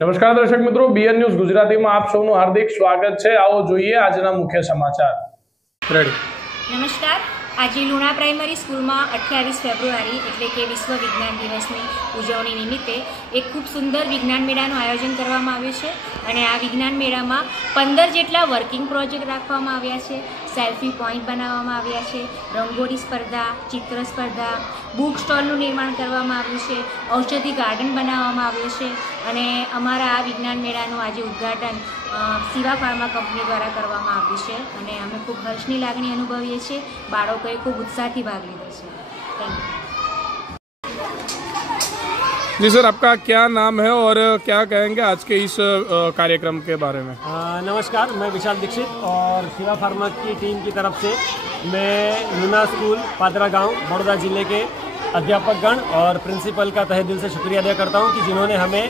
નમસ્કાર દર્શક મિત્રો, બીએન ન્યૂઝ ગુજરાતીમાં આપ સૌનું હાર્દિક સ્વાગત છે। આવો જોઈએ આજના મુખ્ય સમાચાર। નમસ્કાર। આજે લુણા પ્રાઇમરી સ્કૂલમાં 28 ફેબ્રુઆરી એટલે કે વિશ્વ વિજ્ઞાન દિવસની ઉજવણી નિમિત્તે એક ખૂબ સુંદર વિજ્ઞાન મેળાનું આયોજન કરવામાં આવ્યું છે અને આ વિજ્ઞાન મેળામાં 15 જેટલા વર્કિંગ પ્રોજેક્ટ રાખવામાં આવ્યા છે। સેલ્ફી પોઈન્ટ બનાવવામાં આવ્યા છે, રંગોળી સ્પર્ધા, ચિત્ર સ્પર્ધા, બુક સ્ટોલનું નિર્માણ કરવામાં આવ્યું છે, ઔષધિ ગાર્ડન બનાવવામાં આવ્યું છે અને અમારા આ વિજ્ઞાન મેળાનું આજે ઉદ્ઘાટન શિવા ફાર્મા કંપની દ્વારા કરવામાં આવ્યું છે અને અમે ખૂબ હર્ષની લાગણી અનુભવીએ છીએ। બાળકોએ ખૂબ उत्साह भाग लिया है। Thank you. जी सर, आपका क्या नाम है और क्या कहेंगे आज के इस कार्यक्रम के बारे में? नमस्कार, मैं विशाल दीक्षित और शिवा फार्मा की टीम की तरफ से मैं लूना स्कूल पादरा गांव बड़ौदा जिले के अध्यापकगण और प्रिंसिपल का तहे दिल से शुक्रिया अदा करता हूं कि जिन्होंने हमें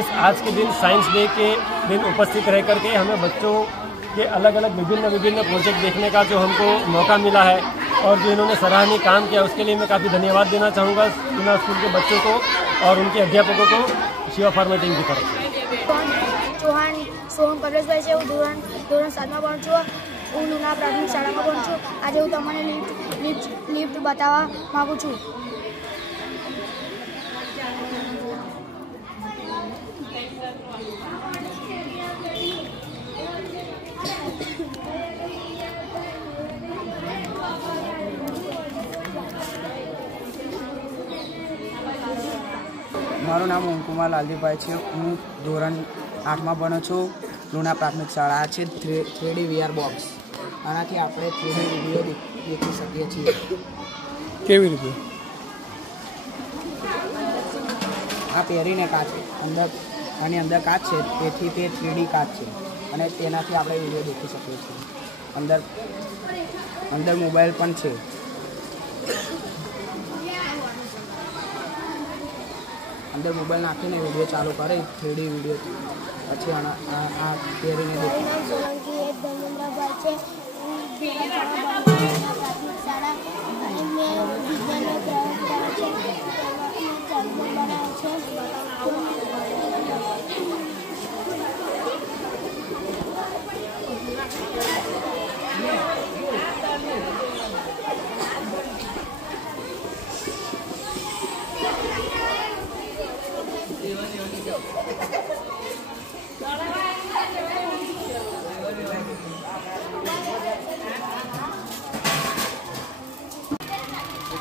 इस आज के दिन साइंस डे के दिन उपस्थित रह करके हमें बच्चों के अलग अलग विभिन्न प्रोजेक्ट देखने का जो हमको मौका मिला है और जो इन्होंने सराहनीय काम किया उसके लिए मैं काफ़ी धन्यवाद देना चाहूँगा लूना स्कूल के बच्चों को और उनके अध्यापकों को शिवा फार्मा टीम की तरफ से। चौहान सोहम कमलेशभाई है, હું ધોરણ 7માં ભણું છું। હું લૂના પ્રાથમિક શાળામાં ભણું છું। આજે હું તમને લિફ્ટ બતાવવા માગું છું। મારું નામ ઓમ કુમાર લાલજીભાઈ છે। હું ધોરણ 8માં ભણું છું। લૂના પ્રાથમિક શાળા છે। 3D VR બોક્સ, આનાથી આપણે 3D વિડીયો દેખી શકીએ છીએ। કેવી રીતે? આ પહેરીને કાચ અંદર આની અંદર કાચ છે, તેથી તે 3D કાચ છે અને તેનાથી આપણે વિડીયો દેખી શકીએ છીએ। અંદર મોબાઈલ પણ છે। अंदर मोबाइल नाखीने वीडियो चालू करे 3D वीडियो પછી આ પહેરીને દેખી।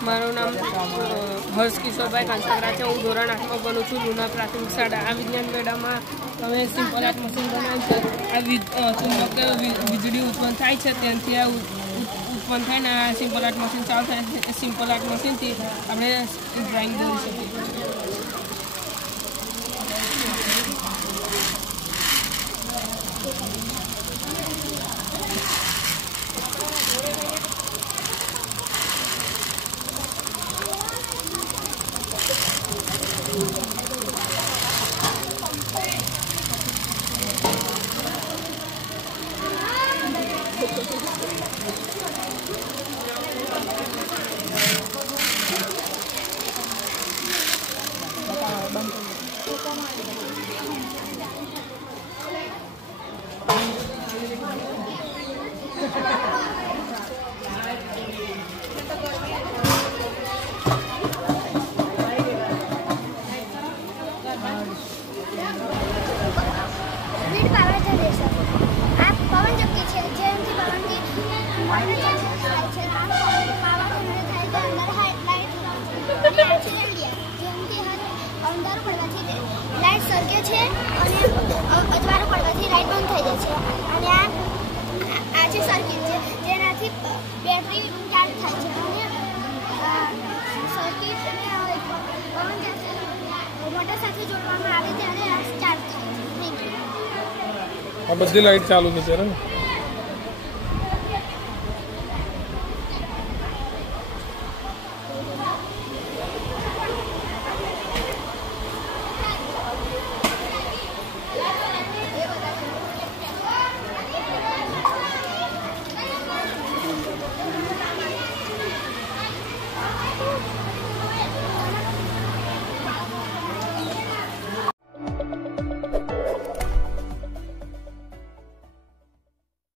મારું નામ હર્ષ કિશોરભાઈ કાંસાગરા છે। હું ધોરણ 8માં ભણું છું લૂના પ્રાથમિક શાળા। આ વિજ્ઞાન મેળામાં અમે સિમ્પલ આર્ટ મશીન બનાવ્યું છે। આ ચુંબક વીજળી ઉત્પન્ન થાય છે, ત્યાંથી આ ઉત્પન્ન થઈને આ સિમ્પલ આર્ટ મશીન ચાલુ થાય છે। સિમ્પલ આર્ટ મશીનથી આપણે ડ્રોઈંગ દોરી શકીએ છીએ। લાઈટ સળગે છે અને અજવાળું પડવાથી લાઈટ બંધ થઈ જાય છે અને આ છે સર્કિટ છે જેનાથી બેટરી ચાર્જ થાય છે અને સર્કિટ અને પવન મોટર સાથે જોડવામાં આવે ત્યારે ચાર્જ થાય છે। આ બધી લાઈટ ચાલુ થશે ને?